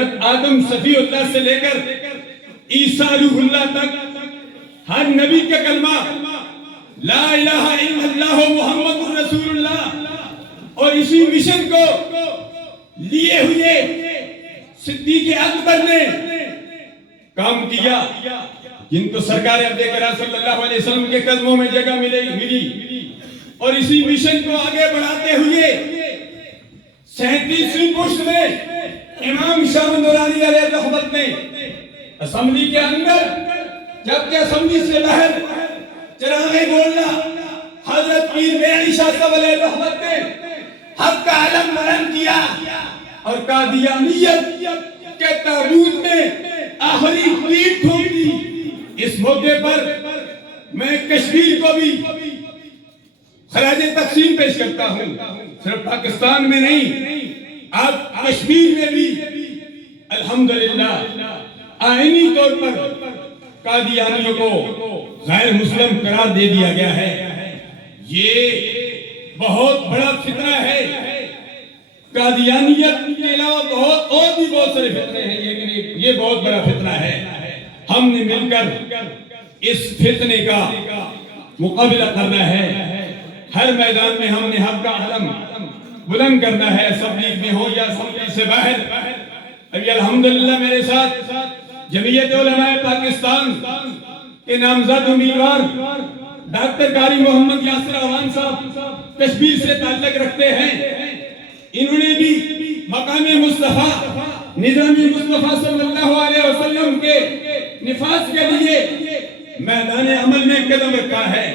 حضرت آدم صفی اللہ سے لے کر عیسیٰ روح اللہ تک ہر نبی کا کلمہ لا الہ الا اللہ محمد رسول اللہ اور اسی مشن کو لیے ہوئے صدیق اکبر نے کام کیا، جن کو سرکار عبد کرام صلی اللہ علیہ وسلم کے قدموں میں جگہ ملی اور اسی مشن کو آگے بڑھاتے ہوئے 37ویں پشت میں امام شاہ نورانی علیہ رحمت نے اسمبلی کے اندر جبکہ اسمبلی سے باہر چراغے بولنا حضرت پیر میری شاہ صاحب علیہ رحمت نے حق کا علم بلند کیا اور قادیانیت کے تابوت میں آخری پلیٹ ٹھوک دی۔ اس موقع پر میں کشمیر کو بھی خراج تقسیم پیش کرتا ہوں، صرف پاکستان میں نہیں، آپ کشمیر میں بھی الحمدللہ آئینی طور پر قادیانیوں کو غیر مسلم قرار دے دیا گیا ہے۔ یہ بہت بڑا فتنہ ہے۔ قادیانیت کے علاوہ بہت سارے فتنے ہیں، لیکن یہ بہت بڑا فتنہ ہے۔ ہم نے مل کر اس فتنے کا مقابلہ کرنا ہے۔ ہر میدان میں ہم نے حق کا علم بلند کرنا ہے، اسمبلی میں ہو یا اسمبلی سے باہر۔ ابھی الحمدللہ میرے ساتھ جمعیت علماء پاکستان کے نامزد امیدوار ڈاکٹر قاری محمد یاسر اعوان صاحب کشمیر سے تعلق رکھتے ہیں۔ انہوں نے بھی مقام مصطفیٰ نظام مصطفیٰ صلی اللہ علیہ وسلم کے نفاذ کے لیے میدان عمل میں قدم رکھا ہے۔